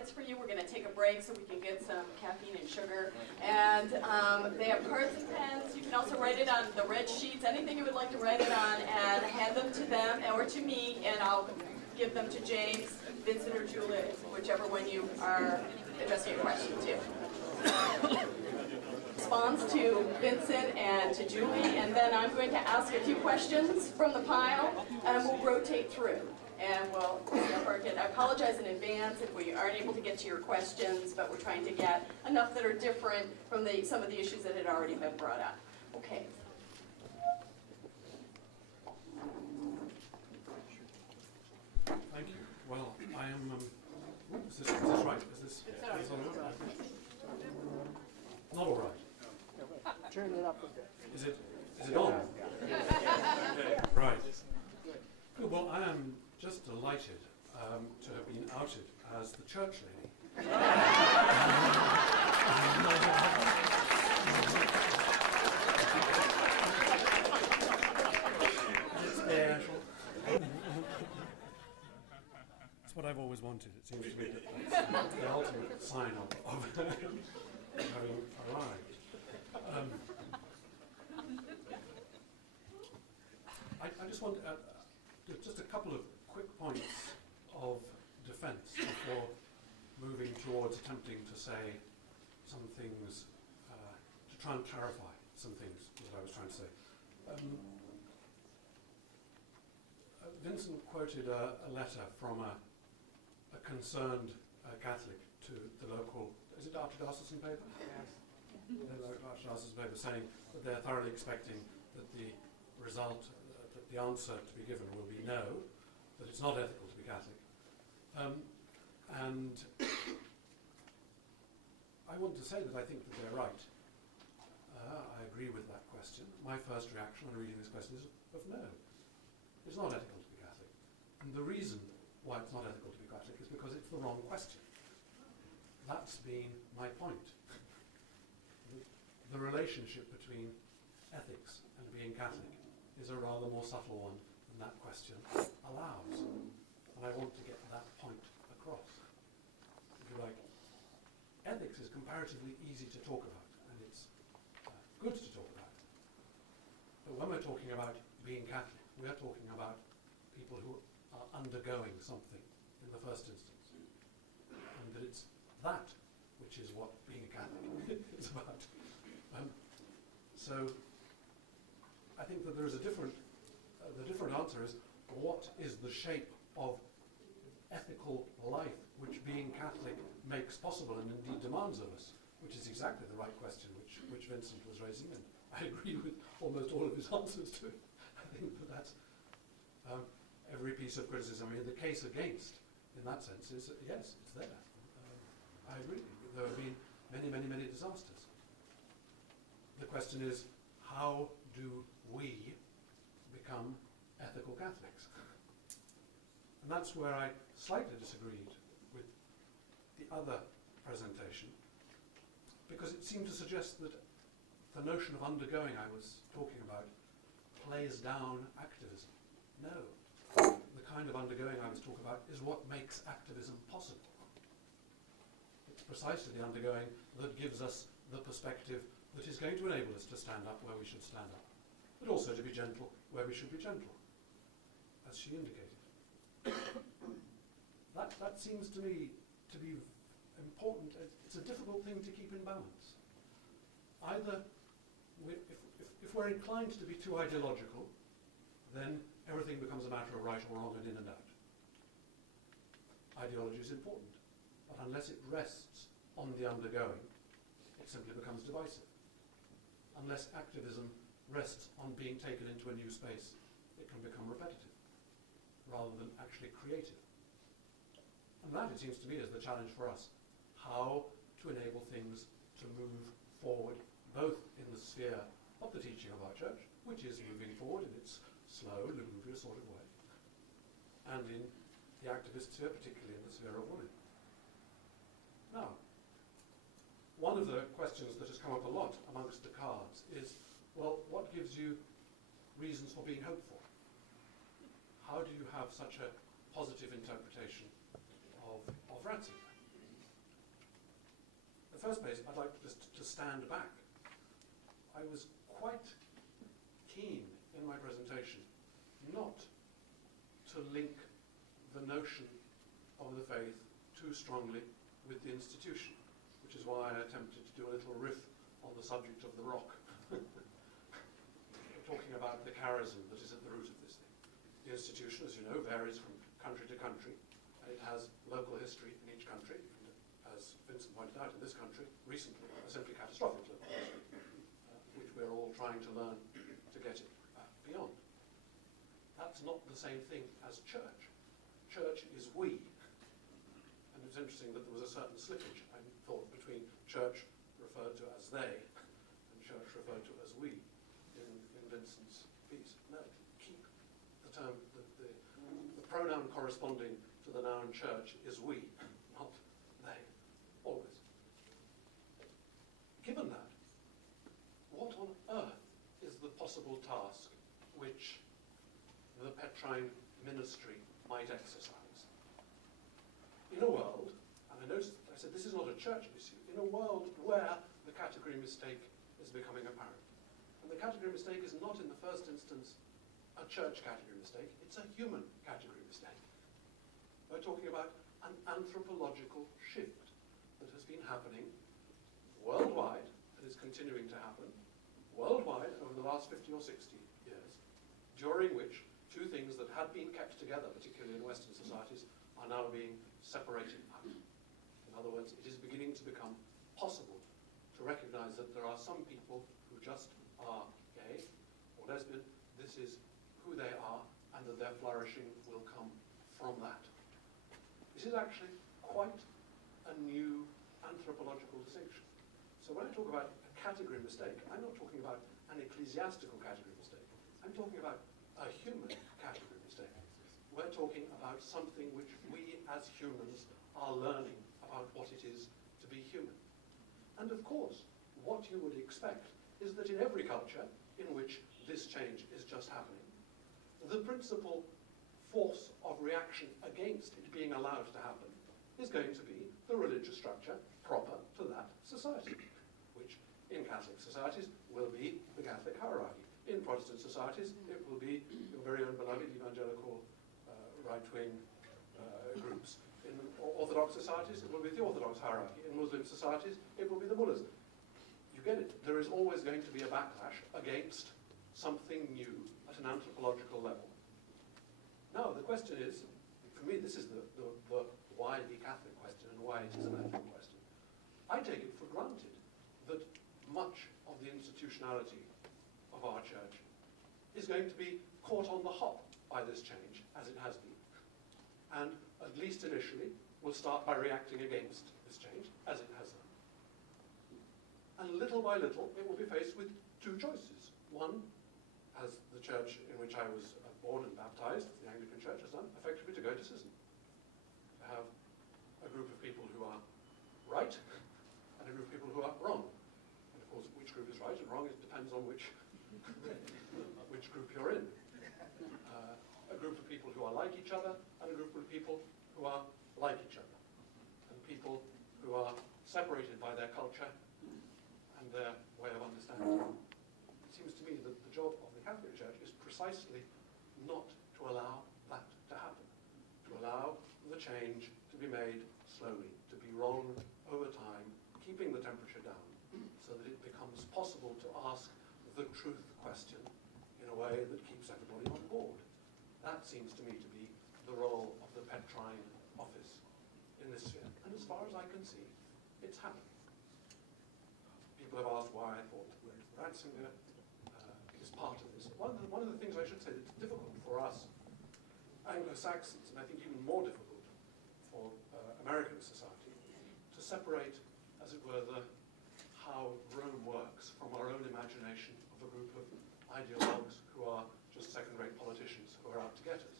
cards for you. We're going to take a break so we can get some caffeine and sugar. And they have cards and pens. You can also write it on the red sheets, anything you would like to write it on, and hand them to them or to me, and I'll give them to James, Vincent, or Julie, whichever one you are addressing your question to. Responds to Vincent and to Julie, and then I'm going to ask a few questions from the pile, and we'll rotate through. And we'll get. I apologize in advance if we aren't able to get to your questions, but we're trying to get enough that are different from some of the issues that had already been brought up. Okay. Thank you. Well, I am. Is this right? Is this all right? Not all right. Turn it up a bit. Is it on? Okay. Right. Good. Well, I am just delighted to have been outed as the church lady. It's there. It's what I've always wanted. It seems to be the ultimate sign of having arrived. I just want just a couple of quick points of defence before moving towards attempting to say some things, to try and clarify some things that I was trying to say. Vincent quoted a letter from a concerned Catholic to the local, is it Archdiocesan paper? Yes. The local Archdiocesan paper saying that they're thoroughly expecting that the result, that the answer to be given will be no, that it's not ethical to be Catholic. And I want to say that I think that they're right. I agree with that question. My first reaction on reading this question is of no. It's not ethical to be Catholic. And the reason why it's not ethical to be Catholic is because it's the wrong question. That's been my point. The relationship between ethics and being Catholic is a rather more subtle one than that question allows. And I want to get that point across. If you like, ethics is comparatively easy to talk about, and it's good to talk about. But when we're talking about being Catholic, we are talking about people who are undergoing something in the first instance. And that it's that which is what being a Catholic is about. So I think that there is a different, the different answer is, what is the shape of ethical life which being Catholic makes possible and indeed demands of us, which is exactly the right question which Vincent was raising, and I agree with almost all of his answers to it. I think that that's every piece of criticism. I mean, the case against, in that sense, is that, yes, it's there. I agree. There have been many, many, many disasters. The question is, how do we become ethical Catholics? And that's where I slightly disagreed with the other presentation, because it seemed to suggest that the notion of undergoing I was talking about plays down activism. No. The kind of undergoing I was talking about is what makes activism possible. It's precisely the undergoing that gives us the perspective that is going to enable us to stand up where we should stand up, but also to be gentle where we should be gentle, as she indicated. That seems to me to be important. It's a difficult thing to keep in balance. Either, if we're inclined to be too ideological, then everything becomes a matter of right or wrong and in and out. Ideology is important, but unless it rests on the undergoing, it simply becomes divisive. Unless activism rests on being taken into a new space, it can become repetitive, rather than actually creative. And that, it seems to me, is the challenge for us. How to enable things to move forward, both in the sphere of the teaching of our church, which is moving forward in its slow, laborious sort of way, and in the activist sphere, particularly in the sphere of women. Now, one of the questions that has come up a lot amongst the cards is, well, what gives you reasons for being hopeful? How do you have such a positive interpretation of Ratzinger? the first place, I'd like just to stand back. I was quite keen in my presentation not to link the notion of the faith too strongly with the institution, which is why I attempted to do a little riff on the subject of the rock, talking about the charism that is at the root of this thing. The institution, as you know, varies from country to country, and it has local history in each country, and as Vincent pointed out, in this country, recently, a simply catastrophic local history, which we're all trying to learn to get it beyond. That's not the same thing as church. Church is we. And it's interesting that there was a certain slippage, I thought, between church referred to as they and church referred to as we in Vincent's piece. No, keep the term, the pronoun corresponding to the noun church is we, not they, always. Given that, what on earth is the possible task which the Petrine ministry might exercise? In a world, and I noticed, I said this is not a church issue, in a world where the category mistake is becoming apparent. And the category mistake is not in the first instance a church category mistake, it's a human category mistake. We're talking about an anthropological shift that has been happening worldwide, and is continuing to happen worldwide over the last 50 or 60 years, during which two things that had been kept together, particularly in Western societies, are now being separated out. In other words, it is beginning to become possible to recognize that there are some people who just are gay or lesbian, this is who they are, and that their flourishing will come from that. This is actually quite a new anthropological distinction. So when I talk about a category mistake, I'm not talking about an ecclesiastical category mistake. I'm talking about a human category mistake. We're talking about something which we as humans are learning about what it is to be human. And of course, what you would expect is that in every culture in which this change is just happening, the principal force of reaction against it being allowed to happen is going to be the religious structure proper to that society, which in Catholic societies will be the Catholic hierarchy. In Protestant societies, it will be your very own beloved evangelical right-wing groups. In Orthodox societies, it will be the Orthodox hierarchy. In Muslim societies, it will be the mullahs. You get it. There is always going to be a backlash against something new at an anthropological level. Now, the question is, for me, this is the why be Catholic question and why it is an ethical question. I take it for granted that much of the institutionality of our church is going to be caught on the hop by this change, as it has been. And at least initially, will start by reacting against this change, as it has done. And little by little, it will be faced with two choices. One, as the church in which I was born and baptized, the Anglican Church has done, effectively to go to schism. To have a group of people who are right and a group of people who are wrong. And of course, which group is right and wrong, it depends on which group you're in. A group of people who are like each other and a group of people who are like each other. And people who are separated by their culture and their way of understanding. It seems to me that the job of the Catholic Church is precisely not to allow that to happen, to allow the change to be made slowly, to be rolled over time, keeping the temperature down, so that it becomes possible to ask the truth question in a way that keeps everybody on board. That seems to me to be the role of the Petrine office in this sphere. And as far as I can see, it's happening. People have asked why I thought Ratzinger is part of this. One of the things I should say that's difficult for us Anglo-Saxons, and I think even more difficult for American society, to separate, as it were, how Rome works from our own imagination of a group of ideologues who are just second-rate politicians who are out to get us.